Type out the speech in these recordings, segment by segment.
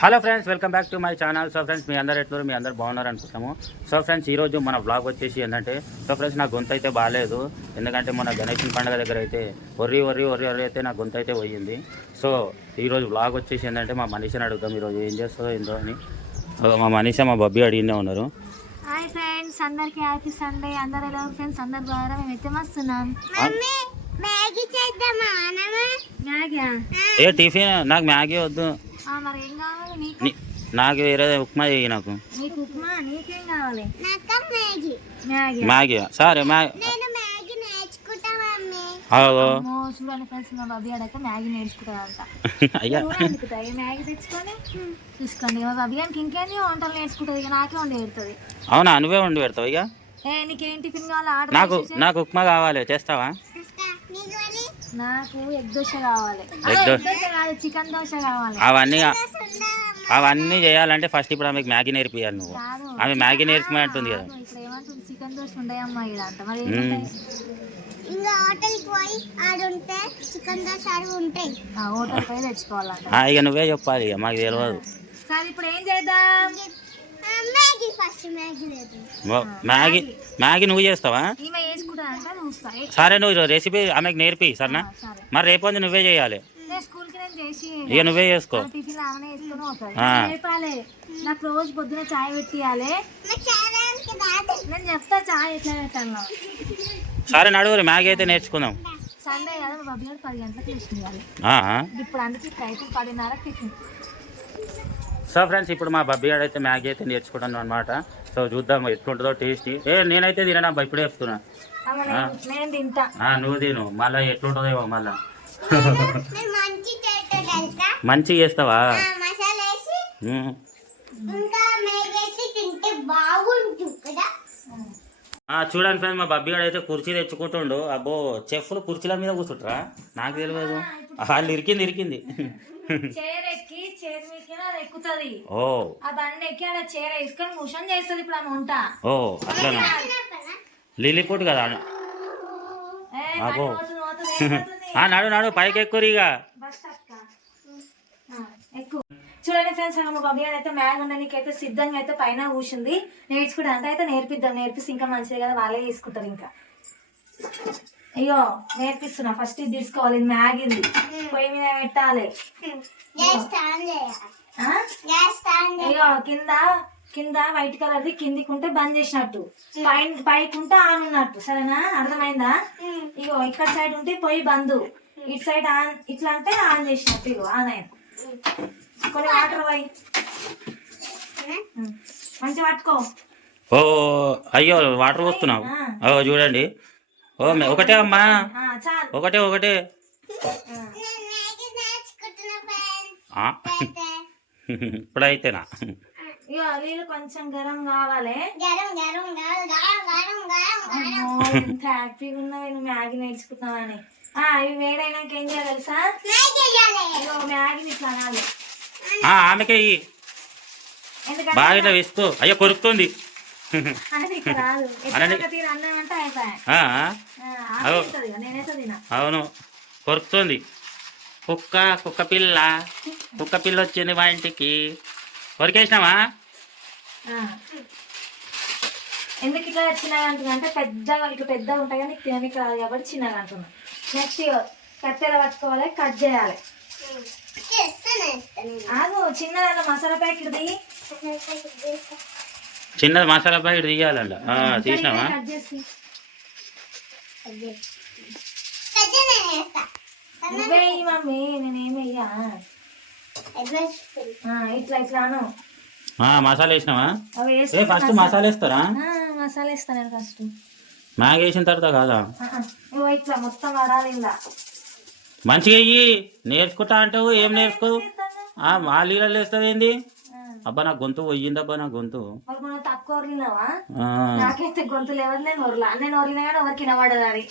Hello friends welcome back to my channel so friends మీ అందరు ఎట్లా మీ అందరు బాగున్నారు అనుకుంటాము సో ఫ్రెండ్స్ ఈరోజు మన బ్లాగ్ వచ్చేసి ఏంటంటే సో ఫ్రెండ్స్ నా గొంతు అయితే బాగాలేదు ఎందుకంటే మన గణేషన్ పండుగ దగ్గర అయితే ఒర్రి ఒర్రి ఒర్రి ఒర్రి అయితే నా గొంతు అయితే పోయింది. సో ఈరోజు బ్లాగ్ వచ్చేసి ఏంటంటే మా మనిషిని అడుగుతాం ఈరోజు ఏం చేస్తుందో ఏందో అని. సో మా మనిషి మా బబ్బీ అడిగినే ఉన్నారు. హాయ్ ఫ్రెండ్స్ అందరికి హ్యాపీ సండే అందరు ఎలా ఫ్రెండ్స్ అందరు ద్వారా మేము అయితే వస్తున్నాం మ్యాగీ చేద్దామా? మ్యాగీ ఏ టిఫిన్? నాకు మ్యాగీ వద్దు. మరి ఏం కావాలి నీకు? వేరే ఉప్మా చేయి నాకు. నీకు ఉప్మా? నీకేం కావాలి? మ్యాగీ. మ్యాగీ సరే మ్యాగీ చూడండి ఫ్రెండ్స్ మా బాబీ మ్యాగీ నేర్చుకుంటాడంట. అయ్యా. అందుకుంటాయి మ్యాగీ తెచ్చుకొని? చూసుకోండి మా బాబీ గారికి ఇంకేంది వంటలు నేర్చుకుంటుంది? ఇక నాకే వండి పెడుతుంది. అవునా? నువ్వే వండి పెడతావు ఇక? ఏ నీకేం టిఫిన్ కావాలి ఆర్డర్ నాకు నాకు ఉప్మా కావాలి. చేస్తావా? నాకు ఎగ్ దోశ కావాలి. ఎగ్ దో- ఎగ్ దోశ? కాదు చికెన్ దోశ కావాలి. అవన్నీ అవన్నీ చేయాలంటే ఫస్ట్ ఇప్పుడు ఆమెకు మ్యాగీ నేర్పియాలి నువ్వు. ఆమె మ్యాగీ నేర్చుకుని అంటుంది కదా. చికెన్ దోశ ఉండయమ్మా అంట. మరి. ఇంకా హోటల్కి పోయి ఆడుంటే చికెన్ దోశ ఆడు ఉంటాయి. హోటల్ పోయి తెచ్చుకోవాలంట. ఆ, ఇక నువ్వే చెప్పాలి ఇక మాకు తెలియదు. సరే ఇప్పుడు ఏం చేద్దాం? మ్యాగీ మ్యాగీ నువ్వు చేస్తావా? సరే నువ్వు రెసిపీ ఆమెకు నేర్పి సరేనా? సరే. మరి రేపు నుంచి నువ్వే చేయాలి. ఇక నువ్వే చేసుకో. టిఫిన్ ఆమెనే వేసుకొని పోతాను ఆ. చెప్పాలి నాకు రోజు పొద్దున చాయ్ పెట్టియాలి. నేను చెప్తా చాయ్ ఎట్లా పెట్టాను సరే నడువురి మ్యాగీ అయితే నేర్చుకుందాం. సండే కదా బాబీ పది గంటలకు ఇప్పుడు అందుకే పదిన్నర టిఫిన్. సో ఫ్రెండ్స్ ఇప్పుడు మా బబ్బీ అయితే మ్యాగీ అయితే నేర్చుకుంటాను అనమాట సో చూద్దాం ఎట్లుంటుందో టేస్టీ. ఏ నేనైతే తినడా ఇప్పుడే చెప్తున్నా. అమ్మ నేను- నేను తింటా. ఆ, నువ్వు తిను. మళ్ళీ ఎట్లుంటుందో మళ్ళీ. మంచిగా చేస్తావా? మసాలా వేసి ఉమ్. ఇంకా మేగేసి తింటే బాగుంటుంది కదా. ఆ, చూడండి ఫ్రెండ్స్ మా బబ్బీ గారు అయితే కుర్చీ తెచ్చుకుంటుండు. అబ్బో చెఫ్లు కుర్చీల మీద కూర్చుంటారా? నాకు తెలియదు. వాళ్ళు ఇరికింది ఇరికింది. చైర్ ఎక్కి చైర్ అది ఎక్కుతుంది. ఓ. ఆ బండి ఎక్కి ఆడ చైర్ వేసుకొని ముషన్ చేస్తుంది ఇప్పుడు ఆమె వంట ఓ అట్లనా. లిలీపుట్ కదా? ఆ, నడు నడు పైకి ఎక్కువ ఇక. బస్ అక్క. ఆ, ఎక్కు. చూడండి ఫ్రెండ్స్ మా బాబీ అయితే మ్యాగ్ ఉండడానికి అయితే సిద్ధంగా అయితే పైన కూర్చుంది. నేర్చుకోవడానికి అయితే నేర్పిద్దాం. నేర్పిస్తే ఇంకా మంచిది కదా వాళ్ళే తీసుకుంటారు ఇంకా. అయ్యో నేర్పిస్తున్నా. ఫస్ట్ ఇది తీసుకోవాలి. ఇది మ్యాగ్ ఇది. పొయ్యి మీద పెట్టాలి. ఆ? అయ్యో కింద కింద వైట్ కలర్ ది కిందికి ఉంటే బంద్ చేసినట్టు. పైన పైకి ఉంటే ఆన్ ఉన్నట్టు. సరేనా? అర్థమైందా? ఇగో ఇక్కడ సైడ్ ఉంటే పొయ్యి బంద్. ఇటు సైడ్ ఆన్ ఇట్లా అంటే ఆన్ చేసినట్టు. ఇగో ఆన్ అయింది కొన్ని వాటర్ పోయి. మంచిగా పట్టుకో. ఓ అయ్యో వాటర్ పోస్తున్నావు. చూడండి. ఓ ఒకటే అమ్మా. ఆ, చాలు. ఒకటే ఒకటే. ఆ. ఆ. ఇప్పుడైతేనా? ఇగో నీళ్ళు కొంచెం గరం కావాలి. అమ్మో, ఎంత హ్యాపీగా ఉన్నావు నువ్వు మ్యాగీ నేర్చుకుంటున్నావని ఆ ఇవి వేడైనాక ఏం చేయాలి తెలుసా? ఇగో మ్యాగీని ఇట్లా అనాలి. ఆ, ఆమెకే బాగా ఇట్లా వేసుకో. అయ్యో కొరుకుతుంది. అన్నం అంటే అవును. కొరుకుతుంది. కుక్క కుక్క పిల్ల. కుక్క పిల్ల వచ్చింది మా ఇంటికి. కొరికేసినావా. ఎందుకు ఇట్లా చిన్నగా అంటున్నా అంటే పెద్దగా ఇట్లా పెద్దగా ఉంటాయి కానీ తిననికి రాదు కాబట్టి చిన్నగా అంటున్నా నెక్స్ట్ కత్తెర పట్టుకోవాలి కట్ చేయాలి. ఆగు చిన్నదాన్ని మసాలా ప్యాకెట్ ది. చిన్నది మసాలా ప్యాకెట్ తీయాలంట. ఆ, తీసినావా? కట్ చేసి. నువ్వే ఇయ్యి మమ్మీ ఇయ్యా ఇట్లా ఇట్లా అను. ఆ, మసాలా వేసినావా? ఏ ఫస్ట్ మసాలా. వేస్తారా? మసాలా ఇస్తాను నేను ఫస్ట్. మ్యాగీ వేసిన తర్వాత కాదా? ఇట్లా మొత్తం వాడాలి ఇలా. మంచిగా అయ్యి నేర్చుకుంటా అంటావు ఏం నేర్చుకో? ఆ, వేస్తుంది ఏంది అబ్బా నా గొంతు పోయిందబ్బా నా గొంతు. తక్కువ నాకైతే గొంతు లేవదు నేను వరలా నేను వరినా కానీ ఎవరికి వినబడదు అది.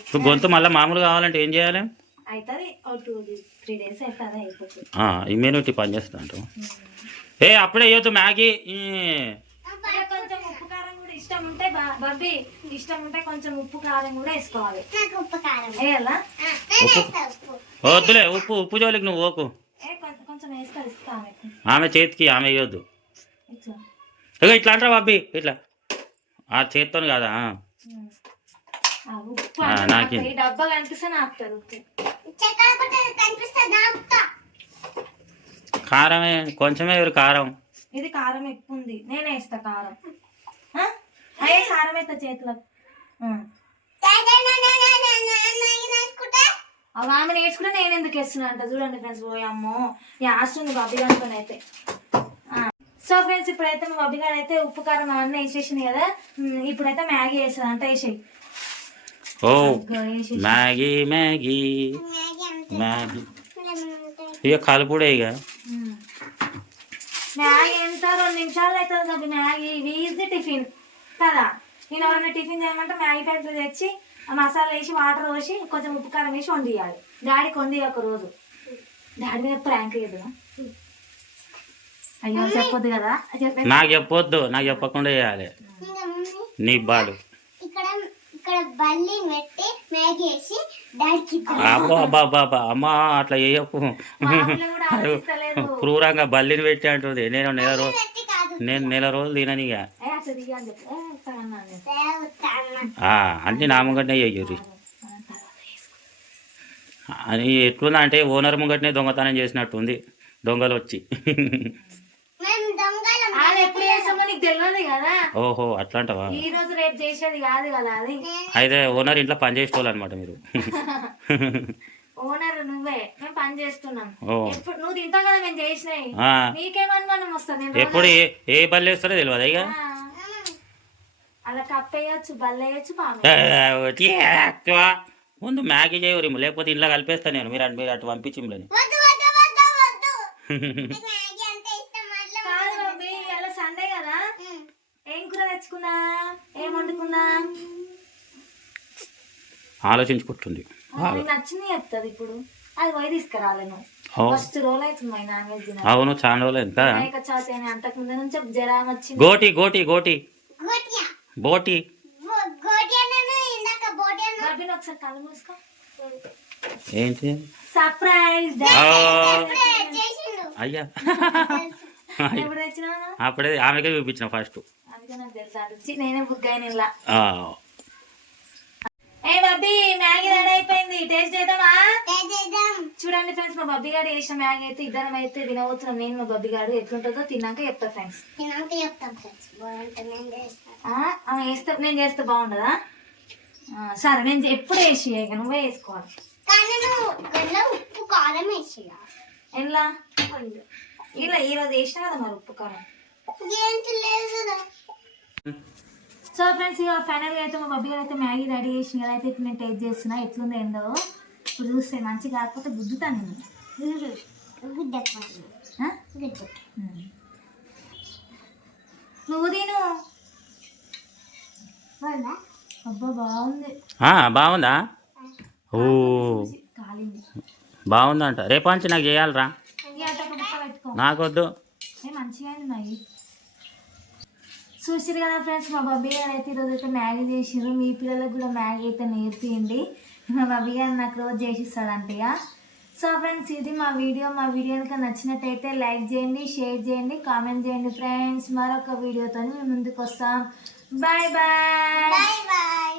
ఇప్పుడు గొంతు మళ్ళీ మామూలు కావాలంటే ఏం చేయాలి? అవుతుంది టూ త్రీ డేస్ అవుతుంది అయిపోతుంది. ఇమ్యూనిటీ పనిచేస్తా అంటావు ఏ అప్పుడే వేయొద్దు మ్యాగీ. ఈ, అదే కొంచెం ఉప్పు కారం కూడా ఇష్టం ఉంటే బా- బబ్బీ ఇష్టం ఉంటే కొంచెం ఉప్పు కారం కూడా వేసుకోవాలి. వేయాలా? ఉప్పు. వద్దులే ఉప్పు ఉప్పు జోలికి నువ్వు ఓకు ఇస్తా ఆమె చేతికి ఆమె ఇవ్వద్దు ఇట్లా ఇగో ఇట్లా అంటారా బాబీ ఇట్లా ఆ చేతితో కాదా ఆ. ఉమ్. ఆ ఉప్పు ఆ, అంటే నాకే. కారమే కొంచెమే ఎవరు కారం ఇది కారం ఎక్కువ ఉంది నేనే వేస్తా కారం? అయ్యే కారం అయితే చేతిలో. అవి ఆమె నేర్చుకుంటే నేను ఎందుకు వేస్తున్నా అంట. చూడండి ఫ్రెండ్స్ పోయి అమ్మో. యాస్తుంది బాబీ గారితో అయితే. సో ఫ్రెండ్స్ ఇప్పుడైతే మా బాబీ గారు అయితే ఉప్పు కారం అవన్నీ వేసేసింది కదా. ఇప్పుడైతే మ్యాగీ వేస్తుంది అంట వేసేయి. ఓ. Maggi Maggi. మ్యాగీ. ఇక కలుపుడే ఇక. మ్యాగీ ఎంత? రెండు నిమిషాలు అవుతుంది మ్యాగీ. ఈజీ టిఫిన్ కదా నేను ఎవరైనా టిఫిన్ చేయమంటే మ్యాగీ ప్యాకెట్లు తెచ్చి ఆ మసాలా వేసి వాటర్ పోసి కొంచెం ఉప్పు కారం వేసి వండియాలి. డాడీకి వండి ఒక రోజు. డాడీ మీద ప్రాంక్ చేద్దాం అయ్యో చెప్పొద్దు కదా. నాకు చెప్పొద్దు నాకు చెప్పకుండా చేయాలి. నీ బాలు. ఇక్కడ ఇక్కడ బల్లి పెట్టి మ్యాగీ వేసి డాడీకి అబ్బా అబ్బా అబ్బా అబ్బా. అమ్మా అట్లా చేయకు. క్రూరంగా బల్లిని పెట్టి అంటుంది. నేను నెల రోజు కాదు. నేను నెల రోజులు తిననిక అన్ని నామగడ్నే చెయ్యూరి. అని ఎట్లుందా అంటే ఓనర్ ముంగట్నే దొంగతనం చేసినట్టుంది దొంగలు. వచ్చి ఓహో అట్లాంటవా? ఈ రోజు రేపు చేసేది కాదు కదా అది? అయితే ఓనర్ ఇంట్లో పని చేసేవాళ్ళు అనమాట మీరు. ఓనర్ నువ్వే మేము పని చేస్తున్నాం. ఓ. ఎప్పుడు నువ్వు తింటావు కదా మేము చేసినాయి ఆ, నీకేమనుమానం వస్తుంది? నేను ఎప్పుడు ఏ ఏ బల్లి వేస్తారో తెలియదు ఇక. అలా కప్పేయచ్చు బల్లేయచ్చు. ముందు మ్యాగీ చేయరు లేకపోతే ఇంట్లో కలిపేస్తాను నేను. మీరు అటు- మీరు అటు ఇలా సండే కదా. ఏం కూర తెచ్చుకున్నా? ఏం వండుకున్నా? ఆలోచించుకుంటుంది నచ్చింది చెప్తుంది ఇప్పుడు. అది పోయి ఫస్ట్ అవుతుంది నాన్ వెజ్ అవును చాలా రోజులు ఎంత అంతకు ముందు నుంచి జ్వరం వచ్చింది గోటి గోటి గోటి. బోటి. ఏంటి? సర్ప్రైజ్ ఆ, చేసిండు. అయ్యా. అప్పుడే ఆమెకే చూపించిన ఫస్ట్. నేనే బుక్ అయిన ఏ బాబీ మ్యాగీ రెడీ అయిపోయింది. టేస్ట్ చేద్దామా? చేద్దాం. చూడండి ఫ్రెండ్స్ మా బబ్బీ గారు వేసిన మ్యాగీ అయితే ఇద్దరం అయితే తినబోతున్నాం. నేను మా బబ్బీ గారు ఎట్లుంటుందో తిన్నాక చెప్తా ఫ్రెండ్స్. తినాక చెప్తాం ఫ్రెండ్స్. వేస్తే నేను చేస్తే బాగుండదా? సరే నేను ఎప్పుడు వేసి ఇక నువ్వే వేసుకోవాలి. ఉప్పు కారం వేసిగా ఎలా? ఇలా ఈరోజు వేసినా కదా మరి ఉప్పు కారం? ఏంటి లేదు కదా. సో ఫ్రెండ్స్ ఇక ఫైనల్గా అయితే మా బబ్బీ గారు అయితే మ్యాగీ రెడీ చేసిన కదా అయితే ఇప్పుడు నేను టేస్ట్ చేస్తున్నా. ఎట్లుందో ఏందో ఇప్పుడు చూస్తే మంచి కాకపోతే గుద్దుతాను నేను. నువ్వు తిను. బాగుందా? అబ్బా బాగుంది. ఆ, బాగుందా? ఓ. బాగుందంట. రేపంచి నాకు చేయాలరా. ఈ అట్ట ఒక ముక్క పెట్టుకో. నాకొద్దు. ఏ మంచిగా ఉన్నాయి. చూసిరు కదా ఫ్రెండ్స్ మా బాబీ గారు అయితే ఈరోజు అయితే మ్యాగీ చేసిర్రు. మీ పిల్లలకు కూడా మ్యాగీ అయితే నేర్పియండి మా బాబీ గారు నాకు రోజు చేసిస్తాడంట ఇక సో ఫ్రెండ్స్ ఇది మా వీడియో. మా వీడియో కనుక నచ్చినట్టయితే లైక్ చేయండి షేర్ చేయండి కామెంట్ చేయండి ఫ్రెండ్స్ మరొక వీడియోతో మేము ముందుకు వస్తాం బాయ్ బాయ్ బాయ్ బాయ్